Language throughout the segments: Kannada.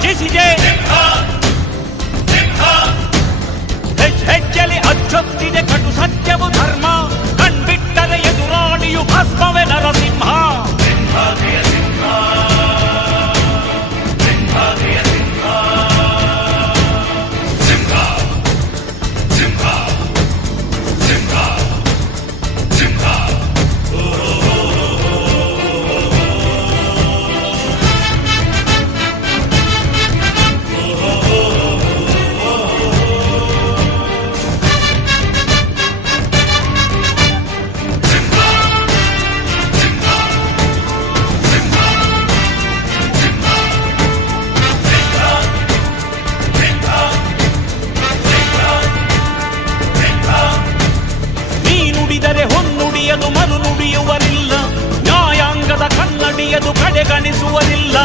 ಘರ್ಜಿಸಿದೆ. ಹೆಜ್ಜೆಲಿ ಅಚ್ಚೊತ್ತಿದೆ ಕಟು ಸತ್ಯವು ಧರ್ಮ, ಕಣ್ಬಿಟ್ಟರೆ ಎದುರಾಳಿಯು ಭಸ್ಮವೇ ನರಸಿಂಹ. ಹೊನ್ನುಡಿಯದು ಮರು ನುಡಿಯುವರಿಲ್ಲ, ನ್ಯಾಯಾಂಗದ ಕನ್ನಡಿಯದು ಕಡೆಗಣಿಸುವರಿಲ್ಲ.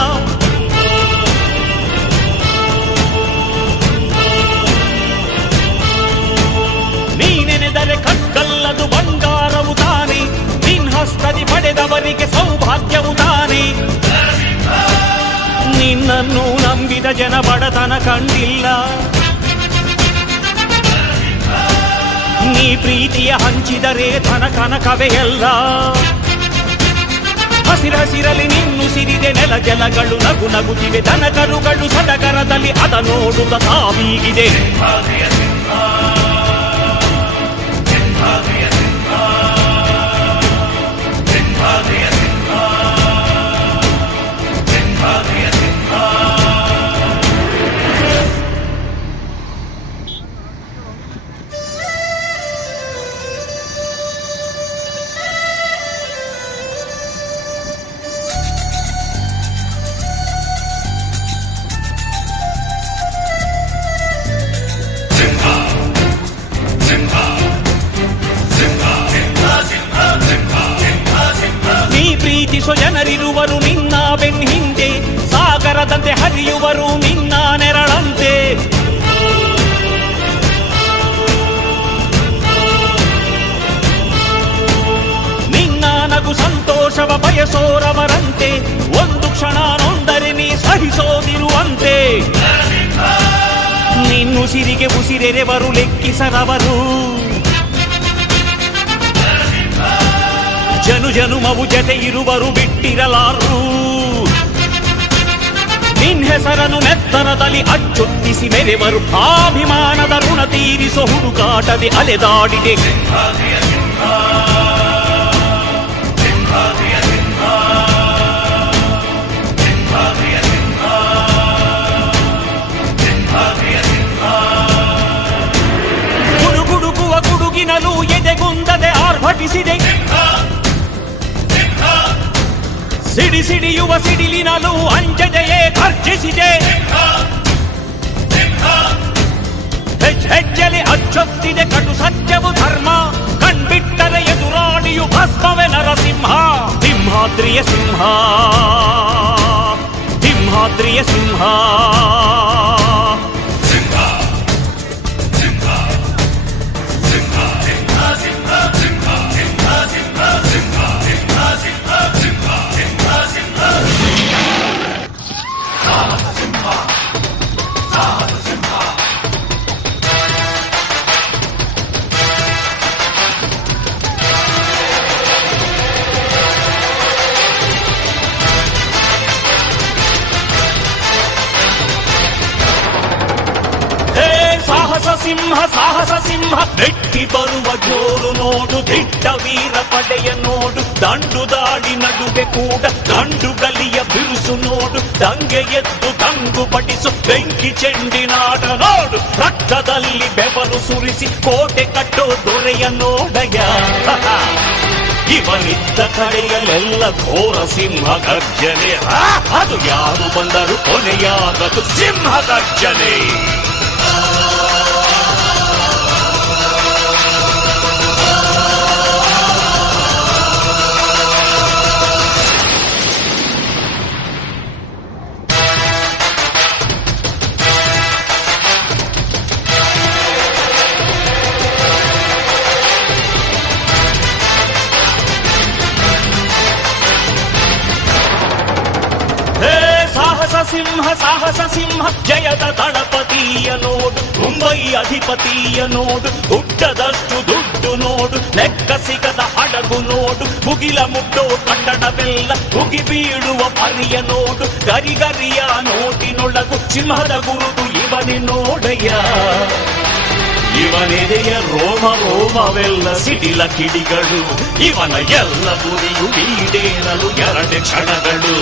ನೀನೆನೆದರೆ ಕಗ್ಗಲ್ಲದು ಬಂಗಾರವು ತಾನೆ, ನಿನ್ಹಸ್ತದಿ ಪಡೆದವರಿಗೆ ಸೌಭಾಗ್ಯವು ತಾನೆ. ನಿನ್ನನ್ನು ನಂಬಿದ ಜನ ಬಡತನ ಕಂಡಿಲ್ಲ, ನೀ ಪ್ರೀತಿಯ ಹಂಚಿದರೆ ಧನ ಕನಕವೇ ಎಲ್ಲ. ಹಸಿರಸಿರಲಿ ನಿನ್ನು ಸಿರಿದೆ ನೆಲ ಜಲಗಳು ನಗು ನಗುತ್ತಿವೆ, ದನ ಕರುಗಳು ಸಡಗರದಲ್ಲಿ ಅದ ನೋಡುತ್ತ ತಾವೀಗಿದೆ. ಪ್ರೀತಿಸೋ ಜನರಿರುವರು ನಿನ್ನ ಬೆನ್ ಹಿಂದೆ, ಸಾಗರದಂತೆ ಹರಿಯುವರು ನಿನ್ನ ನೆರಳಂತೆ. ನಿನ್ನ ನಗು ಸಂತೋಷವ ಬಯಸೋರವರಂತೆ, ಒಂದು ಕ್ಷಣ ನೊಂದರೆ ನೀ ಸಹಿಸೋದಿರುವಂತೆ. ನಿನ್ನುಸಿರಿಗೆ ಉಸಿರೆರೆವರು ಲೆಕ್ಕಿಸರವರು, ಜನು ಜನುಮವು ಜತೆ ಇರುವರು ಬಿಟ್ಟಿರಲಾರು. ನಿನ್ ಹೆಸರನ್ನು ನೆತ್ತರದಲ್ಲಿ ಅಚ್ಚೊತ್ತಿಸಿ ಮೆರೆವರು, ಅಭಿಮಾನದ ಋಣ ತೀರಿಸೋ ಹುಡುಕಾಟದೆ ಅಲೆದಾಡಿದೆ. ಗುಡುಗುಡುಗುವ ಗುಡುಗಿನಲು ಎದೆಗುಂದದೆ ಆರ್ಭಟಿಸಿದೆ, ಸಿಡಿ ಸಿಡಿಯುವ ಸಿಡಿಲಿನಲು ಅಂಜದೆಯೇ ಘರ್ಜಿಸಿದೆ. ಹೆಜ್ಜೆಲಿ ಅಚ್ಚೊತ್ತಿದೆ ಕಟು ಸತ್ಯವು ಧರ್ಮ, ಕಣ್ಬಿಟ್ಟರೆ ಎದುರಾಳಿಯು ಭಸ್ಮವೇ ನರಸಿಂಹ. ಸಿಂಹಾದ್ರಿಯ ಸಿಂಹ, ಸಿಂಹಾದ್ರಿಯ ಸಿಂಹ. ಸಿಂಹ ಸಾಹಸ ಸಿಂಹ, ಬೆಟ್ಟಿ ಬರುವ ಜೋರು ನೋಡು, ದಿಟ್ಟ ವೀರ ಪಡೆಯ ನೋಡು, ದಂಡು ದಾಡಿ ನಡುವೆ ಕೂಡ ದಂಡು ಗಲಿಯ ಬಿರುಸು ನೋಡು, ದಂಗೆ ಎದ್ದು ದಂಗು ಬಡಿಸು ಬೆಂಕಿ ಚೆಂಡಿನಾಟ ನೋಡು, ರಕ್ತದಲ್ಲಿ ಬೆವರು ಸುರಿಸಿ ಕೋಟೆ ಕಟ್ಟೋ ದೊರೆಯ ನೋಡಯ. ಇವನಿದ್ದ ಕಡೆಯಲ್ಲೆಲ್ಲ ಘೋರ ಸಿಂಹ ಗರ್ಜನೆ, ಅದು ಯಾರು ಬಂದರು ಕೊನೆಯಾಗದು ಸಿಂಹ ಗರ್ಜನೆ. ಸಿಂಹ ಸಾಹಸ ಸಿಂಹ ಜಯದ ದಳಪತಿಯ ನೋಡು ಮುಂಬೈ ಅಧಿಪತಿಯ ನೋಡು ಹುಟ್ಟದಷ್ಟು ದುಡ್ಡು ನೋಡು ಲೆಕ್ಕ ಸಿಗದ ಹಡಗು ನೋಡು ಮುಗಿಲ ಮುಟ್ಟೋ ಕಟ್ಟಡವೆಲ್ಲ ಮುಗಿ ಬೀಳುವ ಪರಿಯ ನೋಡು ಗರಿಗರಿಯ ನೋಟಿನೊಳಗು ಸಿಂಹದ ಗುರುತು ಇವನೇ ನೋಡಯ್ಯ ಇವನೆದೆಯ ರೋಮ ರೋಮವೆಲ್ಲ ಸಿಡಿಲ ಕಿಡಿಗಳು ಇವನ ಎಲ್ಲ ಗುರಿಯು ಈಡೇರಲು 2 ಕ್ಷಣಗಳು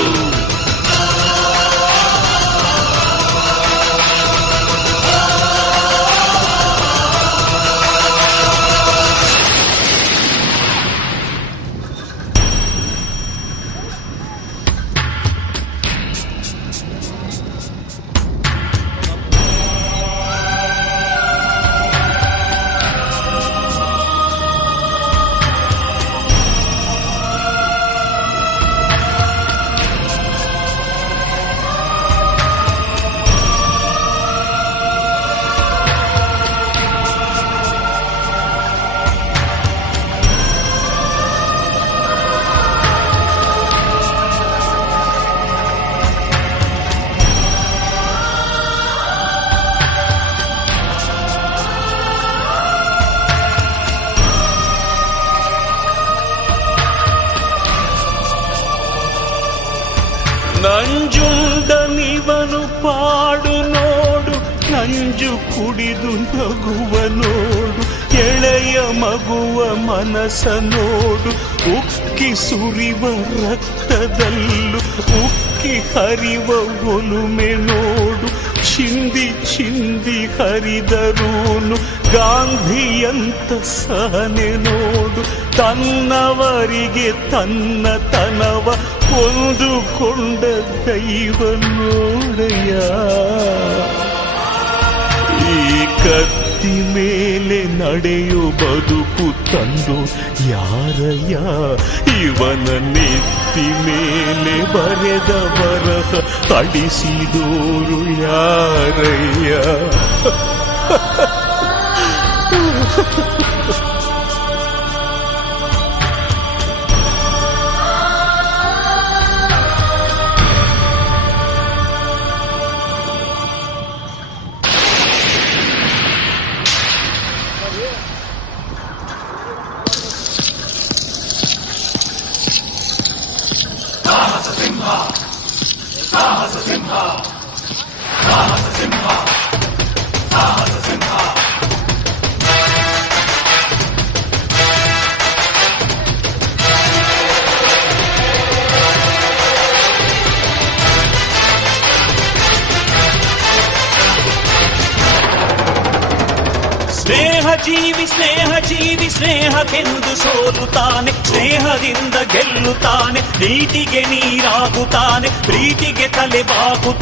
ನಂಜುಂಡನಿವನು ಪಾಡು ನೋಡು ನಂಜು ಕುಡಿದು ನಗುವ ನೋಡು ಎಳೆಯ ಮಗುವ ಮನಸ ನೋಡು ಉಕ್ಕಿ ಸುರಿವ ರಕ್ತದಲ್ಲೂ ಉಕ್ಕಿ ಹರಿವ ಒಲುಮೆ ನೋಡು ಚಿಂದಿ ಚಿಂದಿ ಹರಿದರೂನು ಗಾಂಧಿಯಂತ ಸಹನೆ ನೋಡು ತನ್ನವರಿಗೆ ತನ್ನ ತನವ ಕೊಂದುಕೊಂಡ ದೈವ ನೋಡಯ್ಯ ಈ ಕತ್ತಿ ಮೇಲೆ ನಡೆಯೋ ಬದುಕು ತಂದು ಯಾರಯ್ಯ ಇವನ ನೆತ್ತಿ ಮೇಲೆ ಬರೆದ ಬರಹ ಅಡಿಸಿದೋರು ಯಾರಯ್ಯ ಸ್ನೇಹ ಜೀವಿ ಸ್ನೇಹಕ್ಕೆಂದು ಸೋಲುತ್ತಾನೆ ಸ್ನೇಹದಿಂದ ಗೆಲ್ಲುತ್ತಾನೆ ನೀತಿಗೆ ನೀರಾಗುತ್ತಾನೆ ಪ್ರೀತಿಗೆ ತಲೆ ಬಾಗುತ್ತಾನೆ